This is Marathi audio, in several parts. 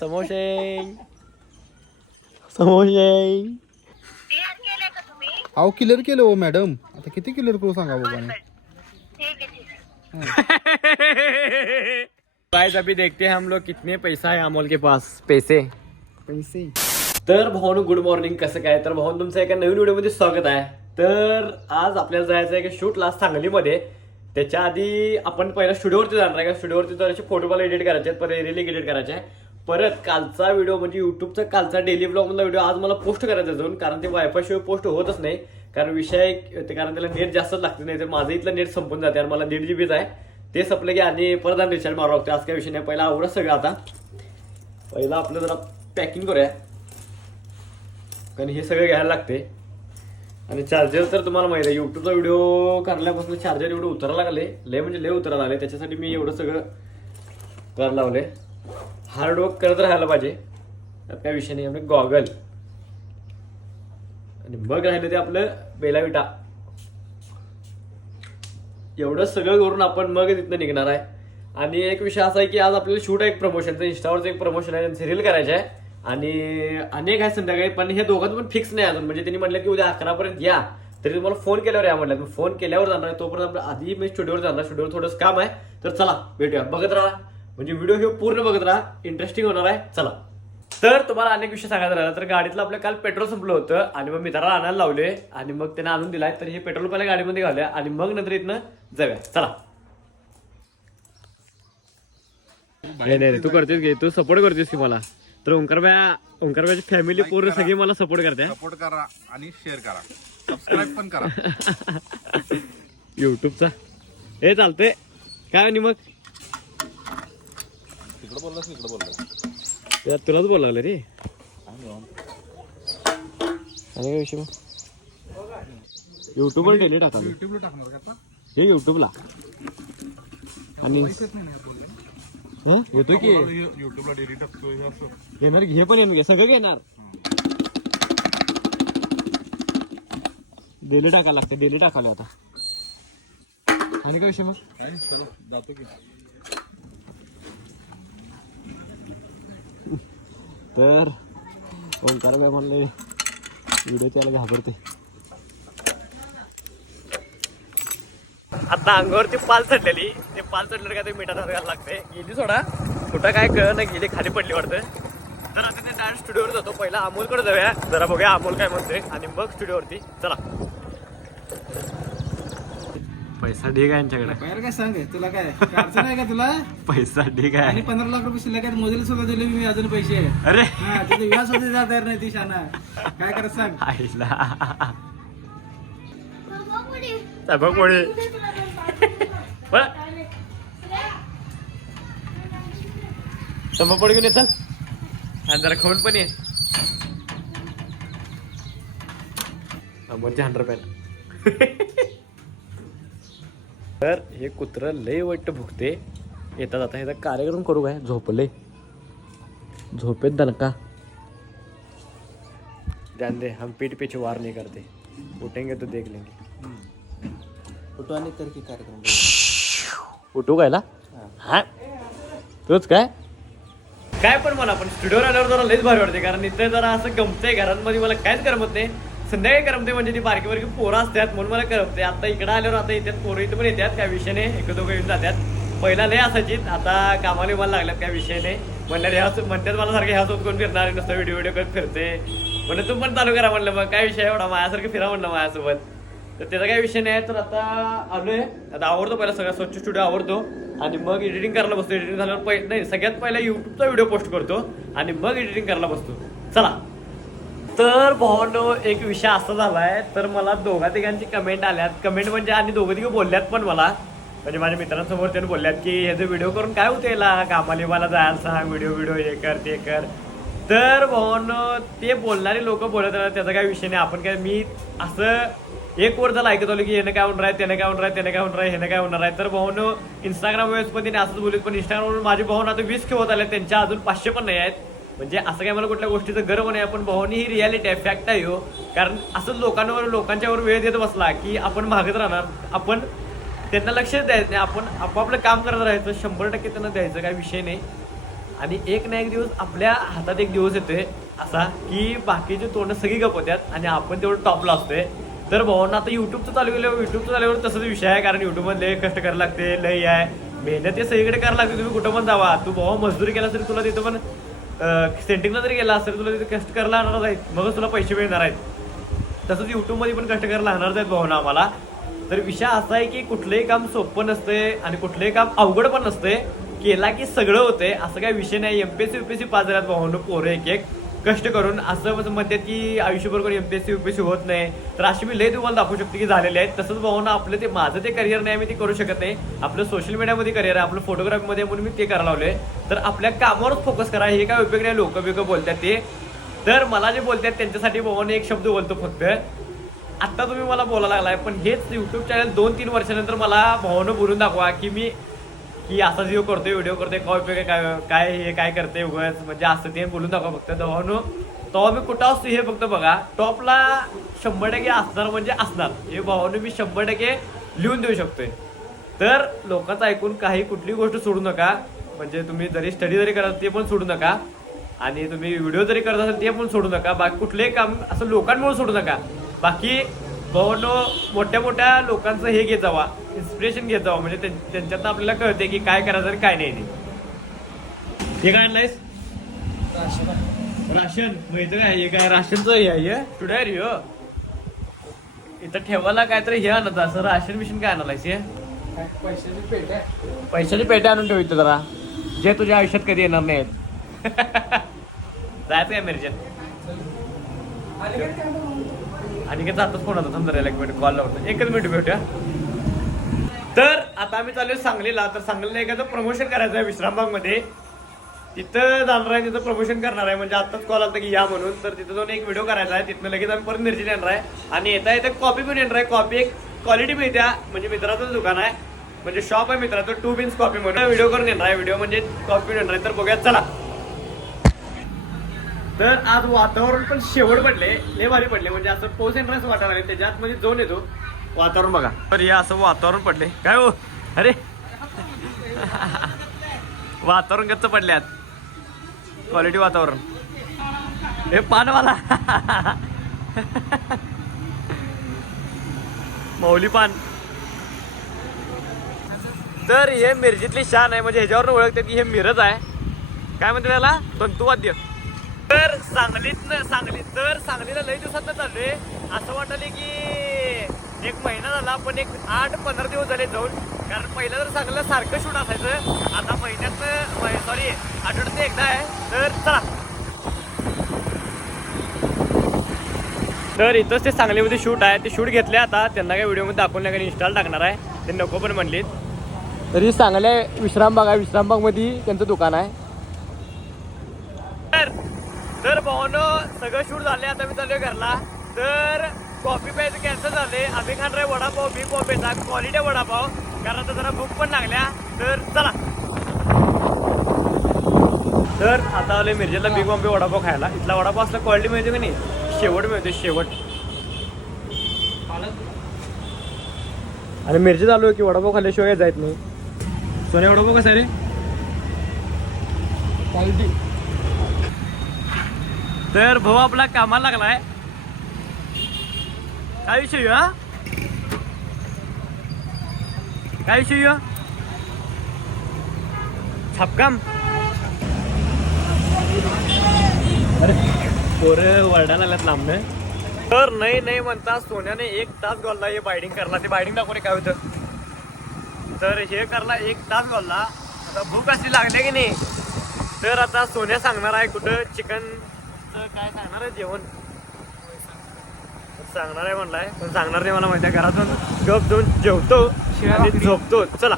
समोसे समोसे क्लिअर केले का तुम्ही? अहो क्लिअर केलं हो मॅडम आता किती क्लिअर करू सांगा आहे गाइस अभी देखते हैं हम लोग कितने पैसा है अमोल के पास। पैसे। पैसे. तर भावानु गुड मॉर्निंग कसं काय? तर भाऊन तुमचं एका नवीन व्हिडिओमध्ये स्वागत आहे. तर आज आपल्याला जायचं आहे की शूटला सांगलीमध्ये. त्याच्या आधी आपण पहिला स्टुडिओवरती जाणार आहे. का? स्टुडिओवरती जराचे फोटो मला एडिट करायचे आहेत परत एडिट करायचे आहे. परत कालचा व्हिडिओ म्हणजे युट्यूबचा कालचा डेली ब्लॉगमधला व्हिडिओ आज मला पोस्ट करायचा जाऊन अजून कारण ते वायफाय शिवाय पोस्ट होतच नाही. कारण विषय ते कारण त्याला नेट जास्तच लागते नाही तर माझं इथलं नेट संपून जाते आणि मला दीड जी बीच आहे. ते संपलं की आणि परत आणि रिचार्ज मारावं लागतं. आज काय विषय नाही पहिला आवडत सगळं आता. पहिला आपलं जरा पॅकिंग करूया. कारण हे सगळं घ्यायला लागते. आणि चार्जर तर तुम्हाला माहिती आहे युट्यूबचा व्हिडिओ काढल्यापासून चार्जर एवढं उतरायला लागले. लय म्हणजे लय उतरायला लागले. त्याच्यासाठी मी एवढं सगळं करायला लावले हार्ड वर्क करत राहायला पाहिजे. त्यात काय विषय नाही आपले गॉगल. आणि मग राहिलं ते आपलं बेलाविटा. एवढं सगळं करून आपण मग तिथनं निघणार आहे. आणि एक विषय असा आहे की आज आपल्याला शूट आहे एक प्रमोशनचं इंस्टावरचं एक प्रमोशन आहे सिरियल करायचं आहे. आणि अनेक आहे संध्याकाळी पण हे दोघं पण फिक्स नाही अजून. म्हणजे त्यांनी म्हटलं की उद्या अकरापर्यंत या. तरी तुम्हाला फोन केल्यावर या म्हटलं. फोन केल्यावर जाणार तोपर्यंत आपलं आधी मी स्टुडिओवर जाणार. स्टुडिओवर थोडंसं काम आहे. तर चला भेटूया. बघत राहा. म्हणजे व्हिडिओ हे पूर्ण बघत राहा इंटरेस्टिंग होणार आहे. चला. तर तुम्हाला अनेक विषय सांगायचा राहिला तर गाडीतलं आपलं काल पेट्रोल संपलं होतं आणि मग मित्राला आणायला लावले आणि मग त्याने आणून दिलाय. तर हे पेट्रोल पहिल्या गाडीमध्ये घालूया आणि मग नंतर इथनं जाऊया. चला. नाही नाही तू करतेस घे तू सपोर्ट करतेस की मला. तर ओंकार भाया ओंकार भाईची फॅमिली पूर्ण सगळी मला सपोर्ट करते. सपोर्ट करा आणि शेअर करा. सबस्क्राईब पण करा. युट्यूबचा हे चालतंय. काय आणि मग? तिकडे बोललास इकडे बोललास? त्यात तुलाच बोलावलं रे. आणि काय विषय मग? युट्यूबवर डेली टाका मी. युट्यूबला टाकणार का आता? हे युट्यूबला आणि. हं? येतोय की? यु- युट्यूबला डेली टाकतोय हे असं. घेणार घे पण येणार घे सगळं घेणार. डेली टाकायला लागते डेली टाकायला आता. आणि काय विषय मग? काय नाही, चलो. जातो की. तर ओंकार बाय म्हणले व्हिडिओ त्याला घाबरते. आता अंगावरती पाल चढलेली. ते पाल चढल्यावर काय ते मिठात घालायला लागते गेली सोडा. कुठं काय कळ ना गेली खाली पडली वाटतं. तर आता ते डायरेक्ट स्टुडिओवर जातो. पहिला अमोलकडे जाऊया. जरा बघूया अमोल काय म्हणते आणि मग स्टुडिओवरती चला. पैसा ढीक आहे यांच्याकडे? काय सांग तुला काय? अडचण आहे का तुला? पैसा ढीक आणि आहे पंधरा लाख रुपये शिल्लक आहेत मोदीला सुद्धा दिले मी अजून पैसे. अरे! हा तिथे सुद्धा जात तयार नाही ती शाना. काय करत सांग? आईला. पोळी पोळी घेऊन ये चल. आणि जरा खाऊन पण ये. हंड्रेड रुपयाला. तर हे कुत्र लय वाईट भुकते. येतात आता ह्याचा कार्यक्रम करू काय? झोपले. झोपेत दणका. ध्यान दे हम पीठ पीछे वार नहीं करते. उठेंगे तो देख लेंगे. फोटो आणि तर की कार्यक्रम. उठू कायला हा. तोच काय? काय पण मला पण स्टुडिओवर आल्यावर जरा लईच भारी वाटते कारण इथे जरा असं गमतंय घरांमध्ये मला काहीच करमत नाही. संध्याकाळी करमते म्हणजे ती बारकी बारकी पोरं असतात म्हणून मला करमते आता इकडं आल्यावर आता येतात पोरं इथं पण येतात काय विषय नाही. एक दोघं येऊन जातात. पहिला लय असायची आता कामाला मला लागल्यात काय विषय नाही. म्हणलं ह्या म्हणतात मला सारखं ह्यासोबत कोण फिरणार नुसतं व्हिडिओ व्हिडिओ करत फिरते म्हणलं तू पण चालू करा म्हणलं. मग काय विषय एवढा? माझ्यासारखं फिरा म्हणलं माझ्यासोबत. तर त्याचा काही विषय नाही. तर आता आलोय आता आवडतो पहिला सगळा स्वच्छ स्टुडिओ आवडतो. आणि मग एडिटिंग करायला बसतो. एडिटिंग झाल्यावर पहिले नाही सगळ्यात पहिला युट्यूबचा व्हिडिओ पोस्ट करतो. आणि मग एडिटिंग करायला बसतो. चला. तर भावानो एक विषय असा झालाय. तर मला दोघा तिघांची कमेंट आल्यात. कमेंट म्हणजे आणि दोघं तिघं बोलल्यात पण मला. म्हणजे माझ्या मित्रांसमोर त्यांनी बोलल्यात की ह्याचं व्हिडिओ करून काय होते याला? कामाला मला जायला सांग व्हिडिओ व्हिडिओ हे कर ते कर. तर भावानो ते बोलणारे लोक बोलत राहतात त्याचा काय विषय नाही. आपण काय मी असं एक वर झालं ऐकत आलो की यानं काय होणार आहे त्यानं काय होणार आहे त्यानं काय होणार आहे ह्यानं काय होणार आहे. तर भाऊनं इंस्टाग्राम वेळेस पण त्यांनी असंच बोलत पण इंस्टाग्रामवर माझे भाऊन आता वीस खेवत आले त्यांच्या अजून पाचशे पण नाही आहेत. म्हणजे असं काय मला कुठल्या गोष्टीचं गर्व नाही. आपण भाऊनी ही रियालिटी आहे फॅक्ट आहे हो. कारण असं लोकांवर लोकांच्यावर वेळ देत बसला की आपण मागत राहणार. आपण त्यांना लक्ष द्यायचं नाही. आपण आपापलं काम करत राहायचं. शंभर टक्के त्यांना द्यायचं काय विषय नाही. आणि एक ना एक दिवस आपल्या हातात एक दिवस येतोय असा की बाकीचे तोंड सगळी गप होत्यात आणि आपण तेवढं टॉपला असतोय. तर भावांना आता युट्यूबचं चालू केलं युट्यूबचं चालल्यावर तसंच विषय आहे. कारण युट्यूबमध्ये कष्ट करायला लागते लय आहे. मेहनत हे सगळीकडे करायला लागते. तुम्ही कुठं पण जावा. तू भावा मजदूरी केला तरी तुला तिथं पण सेंटिंगला जरी गेला असेल तुला तिथे कष्ट करायला लागणार आहेत. मगच तुला पैसे मिळणार आहेत. तसंच युट्यूबमध्ये पण कष्ट करायला राहणार आहेत भावना आम्हाला. तर विषय असा आहे की कुठलंही काम सोपं नसते आणि कुठलंही काम अवघड पण नसते केला की सगळं होते असं काही विषय नाही. M P S U P S pass झाल्यात भावनं पोरं एक एक कष्ट करून असं म्हणते म्हणतात की आयुष्यभर कोणी एमपीएससी युपीएससी होत नाही. तर अशी मी लय तुम्हाला दाखवू शकते की झालेले आहेत तसंच भावना आपलं ते माझं ते करिअर नाही मी ते करू शकत नाही. आपलं सोशल मीडियामध्ये करिअर आहे आपलं फोटोग्राफीमध्ये म्हणून मी ते करायला लावले तर आपल्या कामावरच फोकस करा. हे काय उपयोग नाही लोक बिक बोलतात ते. तर मला जे बोलतात त्यांच्यासाठी भावाने एक शब्द बोलतो फक्त. आत्ता तुम्ही मला बोलायला लागलाय पण हेच युट्यूब चॅनल दोन तीन वर्षानंतर मला भावानं बोलून दाखवा की मी की असा व्हिडिओ करतोय व्हिडिओ करतोय काय उपयोग आहे काय काय हे काय करते उगाच म्हणजे असं ते बोलून दाखवा फक्त. दवानो तेव्हा मी कुठं असतो हे फक्त बघा. टॉपला शंभर टक्के असणार म्हणजे असणार. हे भावानं मी शंभर टक्के लिहून देऊ शकतोय. तर लोकांचं ऐकून काही कुठली गोष्ट सोडू नका. म्हणजे तुम्ही जरी स्टडी जरी करत ते पण सोडू नका. आणि तुम्ही व्हिडिओ जरी करत असाल ते पण सोडू नका. बाकी कुठलेही काम असं लोकांमुळे सोडू नका. बाकी भावानो मोठ्या मोठ्या लोकांचं हे घेत जावा इन्स्पिरेशन घेत जावा. म्हणजे त्यां- त्यांच्यातनं आपल्याला कळते की काय करायचं आणि काय नाही ते. हे काय आणलंयस? राशन. माहिती काय हे काय राशनचं हे आहे? टुडे रे हो इथं ठेवायला काहीतरी हे आणत असं राशन बिशन काय आणायलायस हे? पैशाची पेट आहे. पैशाची पेट्या आणून ठेव इथं जरा. जे तुझ्या आयुष्यात कधी येणार नाहीत जायचं काय मिरच्यात आणि काय जातच फोन होता थांब एक मिनिट कॉल लावतो. एकच मिनिट भेटूया. तर आता आम्ही चालू सांगलीला. तर सांगलीला एखादं प्रमोशन करायचं आहे विश्रामबागमध्ये. तिथं जाणार आहे तिथं प्रमोशन करणार आहे. म्हणजे आताच कॉल आला की या म्हणून. तर तिथं जाऊन एक व्हिडिओ करायचा आहे. तिथनं लगेच आम्ही परत मिरची येणार आहे. आणि येता येतं कॉपी पण येणार आहे. कॉपी एक क्वालिटी मिळत्या. म्हणजे मित्राचंच दुकान आहे. म्हणजे शॉप आहे मित्राचं. टू बिन्स कॉपी म्हणून. व्हिडिओ करून येणार आहे. व्हिडिओ म्हणजे कॉपी येणार आहे. तर बघूया चला. तर आज वातावरण पण शेवट पडले लय भारी पडले. म्हणजे असं पोस एंट्रन्स वाटायला लागले त्याच्यात म्हणजे जोन येतो. वातावरण बघा. तर हे असं वातावरण पडले. काय हो? अरे. वातावरण गच्च पडल्यात क्वालिटी वातावरण. हे पानवाला. मौली पान. तर हे मिरजीतली शान आहे. म्हणजे ह्याच्यावरून ओळखतात की हे मिरज आहे. काय म्हणते त्याला? तंतुवाद्य. तर सांगलीत सांगलीत तर सांगलीला लई दिवसात चाललोय. असं वाटलं की एक महिना झाला पण एक आठ पंधरा दिवस झाले जाऊन. कारण पहिलं तर सांगलं सारखं शूट असायचं. आता महिन्यात सॉरी आठवड्यात एकदा आहे. तर चला. तर इथंच ते सांगलीमध्ये शूट आहे. ते शूट घेतले आता. त्यांना काही व्हिडिओमध्ये दाखवून नाही इन्स्टॉल टाकणार आहे. ते नको पण म्हणलीत. तरी सांगल्या विश्रामबाग आहे. विश्रामबागमध्ये त्यांचं दुकान आहे. तर भावानं सगळं शूट झाले आता मी चाललोय घरला. तर कॉफी प्यायचं कॅन्सल झाले आम्ही खाणार आहे वडापाव बिग कॉफीचा क्वालिटी वडापाव. कारण आता जरा भूक पण लागल्या. तर चला. तर आता आले मिरजेला बिग बॉम्बे वडापाव खायला. इथला वडापाव असला क्वालिटी मिळते का नाही? शेवट मिळते शेवट. आणि चालू आहे की वडापाव खाल्ल्याशिवाय जायत नाही. सोन्या वडापाव कसा आहे रे? क्वालिटी तर भाऊ आपला कामाला लागलाय. काय विषय हा? काय विषय छापकाम. अरे पोरं वरडायला आल्यात लांबनं. तर नाही नाही म्हणता सोन्याने एक तास गोलला हे बायडिंग करला ते बायडिंग दाखवणे काय होतं? तर हे करला एक तास गोलला आता भूक अशी लागली की नाही? तर आता सोन्या सांगणार आहे कुठं? चिकन काय सांगणार आहे जेवण? सांगणार आहे म्हणलाय पण सांगणार नाही मला माहिती आहे. घरातून गप जाऊन जेवतो आणि झोपतो. चला.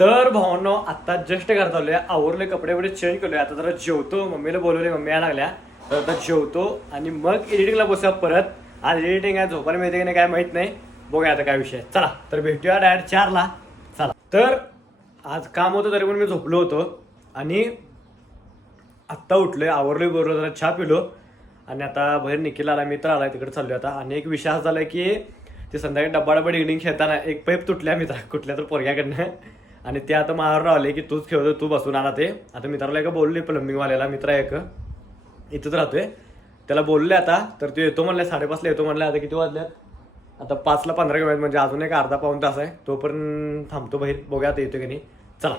तर भावांनो आता जस्ट घरात आलोय. आवरले कपडे वगैरे चेंज केलोय. आता जरा जेवतो. मम्मीला बोलवले मम्मी यायला लागल्या. तर आता जेवतो आणि मग एडिटिंगला बसूया परत. आज एडिटिंग आहे झोपायला मिळते की नाही काय माहीत नाही. बघूया आता काय विषय. चला तर भेटूया डायरेक्ट चारला. तर आज काम होतं तरी पण मी झोपलो होतो आणि आत्ता उठलोय आवरलोय बरोबर जरा चहा पिलो. आणि आता बाहेर निखिल आला मित्र आला तिकडे चाललोय आता. आणि एक विषय असा झालाय की ते संध्याकाळी डब्बा डब्बा डिंग खेळताना एक पाईप तुटल्या मित्रा कुठल्या तर पोरग्याकडनं. आणि ते आता मारून आले की तूच खेळतो तू बसून आला ते. आता मित्राला एक बोलले प्लंबिंगवाल्याला मित्र आहे एक. इथंच राहतोय. त्याला बोलले आता तर तो येतो म्हणलं साडेपाचला येतो म्हणलं आता किती वाजल्यात? आता पाचला पंधरा किलोमीटर म्हणजे अजून एक अर्धा पाऊन तास आहे. तोपर्यंत थांबतो बाहेर. बघूया आता येतो की नाही. चला.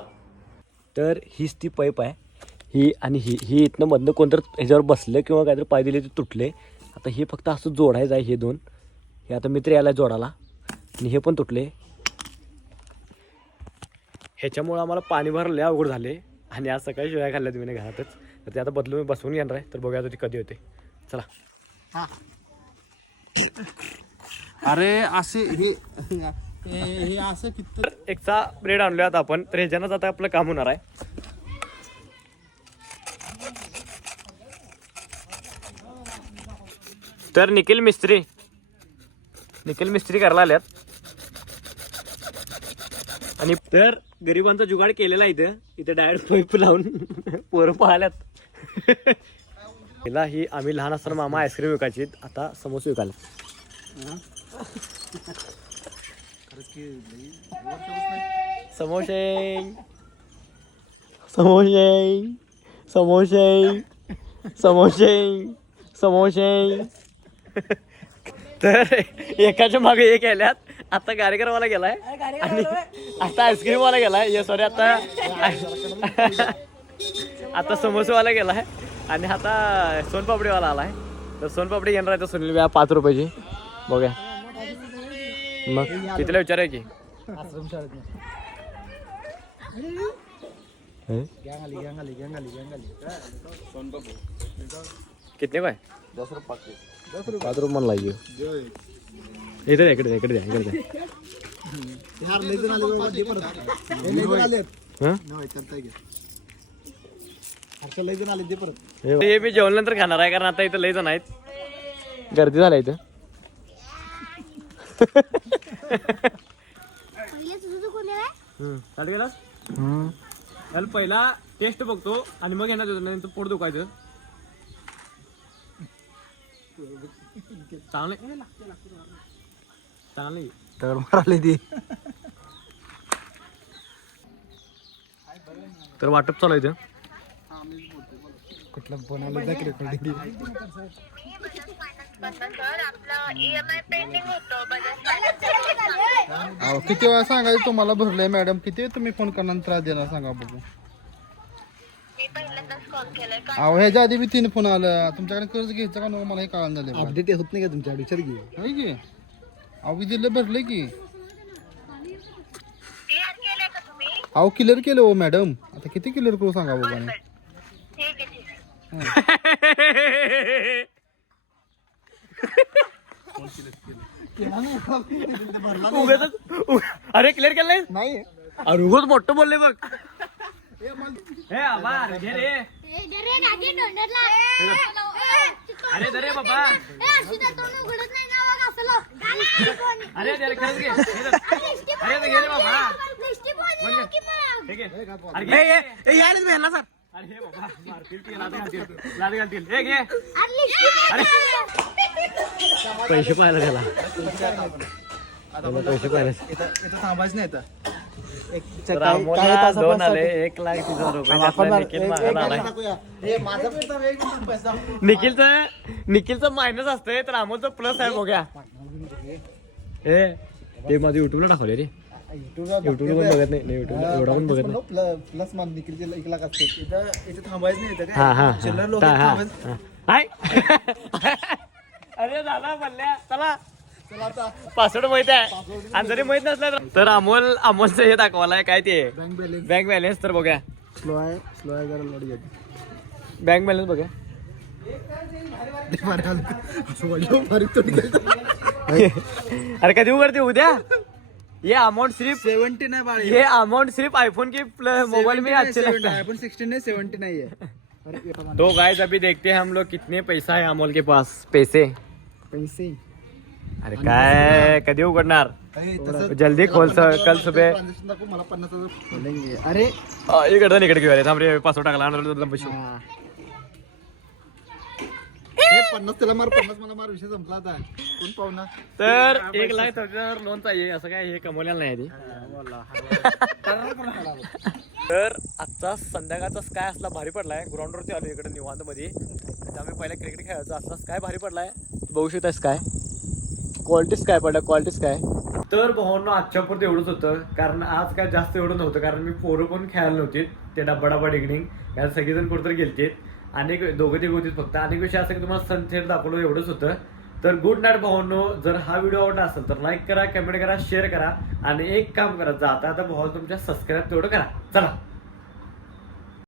तर हीच ती पाईप आहे. ही आणि ही. ही इथनं मधनं कोणतर ह्याच्यावर बसलं किंवा काहीतरी पाय दिले ते तुटले. आता हे फक्त असं जोडायचं आहे हे दोन. हे आता मित्र यायला जोडाला. आणि हे पण तुटले. ह्याच्यामुळं आम्हाला पाणी भरले अवघड झाले आणि आज सकाळी शिवाय खाल्ल्या तुम्ही घरातच. तर ते आता बदलून मी बसवून येणार आहे. तर बघूया आता ती कधी होते चला. अरे असे हे हे हे असं किती तर एकचा ब्रेड आणलो आता आपण तर ह्याच्यानंच आता आपलं काम होणार आहे. तर निखिल मिस्त्री निखिल मिस्त्री करायला आल्यात. आणि तर गरिबांचा जुगाड केलेला आहे इथं. इथं डायरेक्ट पाईप लावून पोरं पाहिल्यात तिला ही आम्ही लहान असताना मामा आईस्क्रीम विकायची आता समोसे विकायला. समोसे. समोसे. समोसे. समोसे. समोसे. तर एकाच्या मागे एक केल्यात. आता कार्यक्रमाला गेलाय. आणि आता आईस्क्रीमवाला गेलाय. ये सॉरी आता आता समोसेवाला गेलाय. आणि आता सोनपापडीवाला आलाय. तर सोनपापडी येणार आहे तर सुनील व्या पाच रुपयाची. बघूया. मग कितीला विचारूया की हे? कितने काय पाच रुपये मला लागेल. इकडे द्या, इकडे द्या, इकडे द्या. इकडे द्या हं? हे मी जेवल्यानंतर खाणार आहे कारण आता इथं लय जण आहेत. गर्दी झाल्या इथं. गेलास त्याला पहिला टेस्ट बघतो आणि मग येणार नंतर पोट दुखायचं. चांगलं चांगलं तर माराले ती. तर वाटप चालू आहे कुठला फोन आला दाखल रेकॉर्डिंग सर आपलं ईएमआय पेंडिंग होतं बजाज फायनान्स अहो, किती वेळा सांगायचं तुम्हाला भरलंय मॅडम? किती वेळ तुम्ही फोन करणार त्रास देणार सांगा बघू. मी अहो ह्याच्या आधी बी तीन फोन आलं. तुमच्याकडे कर्ज घ्यायचं का नको? मला हे कळलं झालं अपडेट होत नाही का तुमच्या विचार घे आहे की? अहो मी दिलं भरलंय की. अहो क्लिअर केलं हो मॅडम. आता किती क्लिअर करू सांगा बाबा अरे क्लिअर केलं नाही. अरे उगाच मोठं बोलले बघ. हे आबा, अरे घे रे अरे दरे बाबा. अरे दे रे, खरंच घे. धर. अरे ते घे रे बाबा. हे. अरे घे. अरे बाबा मारतील की लाद घालतील. लाद घालतील. हे घे. अरे. पैसे पाहायला त्याला पैसे पाहायला इथं थांबायचं नाही इथं. एक तर काही- अमोलला काही तासापासून- दोन आले एक लाख तीस हजार रुपये आपण त्यातला मार- निखिल एक- मागायला एक आलाय टाकूया. हे माझा पण तर एक मिनिट पैसा. निखिलचं निखिलचं मायनस असतंय तर अमोलचं प्लस आहे बघ्या. हे ते माझं युट्यूबला टाकवले रे. युट्यूबला बघत नाही नाही युट्यूबला एवढा पण बघत नाही. प्ल- प्लस मान निखिलचे एक लाख असते. इथं इथं थांबायचं नाही इथं हा हा काय चिल्लर लोक थांबायचं. हाय अरे झाला म्हणल्या चला. चला आता. पासवर्ड माहीत आहे. आणि जरी माहीत नसलं तर तर अमोल अमोलचं हे दाखवायला काय ते? बँक बॅलन्स बँक बॅलन्स तर बघा स्लो आहे स्लो आहे जरा घेते बँक बॅलन्स बघा असं वाटलं भारी तोडी अरे कधी उघडते उद्या? ये अमाउंट सिर्फ सेव्हन्टी नाही बाळ. ये अमाउंट सिर्फ आईफोन के मोबाइल में अच्छे लगता है। पण सिक्स्टी नाही सेव्हन्टी नाही अरे तो गाइस अभी देखते हैं हम लोग कितने पैसा है अमोल के पास। पैसे। पैसे। अरे काय कधी उघडणार? अरे, तसं- जल्दी खोल स- कल सुबह। मला पन्नास. अरे आ, इकडं इकडे घेऊया रे थांब रे पासवर्ड टाकला लंबशी हा. पन्नास त्याला मार पन्नास मला मार विषय संपला आता. कोण पाहुणा तर एक लाख त्याच्यावर लोन पाहिजे असं काय हे कमवलेलं नाही ते तर आजचा संध्याकाळचा स्काय असला भारी पडलाय. ग्राउंडवरती आलो इकडे निवांत मध्ये आम्ही पहिला क्रिकेट खेळायचो. असला स्काय भारी पडलाय. बघू शकता स्काय क्वालिटी स्काय पडला क्वालिटी स्काय तर भावांनो आजच्या पुरतं एवढंच होतं. कारण आज काय जास्त एवढं नव्हतं. कारण मी पोरं पण खेळायला नव्हते. ते डब्बा डब्बा डिग्निंग कारण सगळेजण कुठेतरी गेलते. अनेक दोघं ते होतीच फक्त. अनेक विषय असं की तुम्हाला सनसेट दाखवलं एवढंच होतं. तर गुड नाईट भावांनो जर हा व्हिडिओ आवडला असेल तर लाईक करा कमेंट करा शेअर करा आणि एक काम करा जाता आता भाऊ तुमच्या सबस्क्राईब तेवढं करा. चला.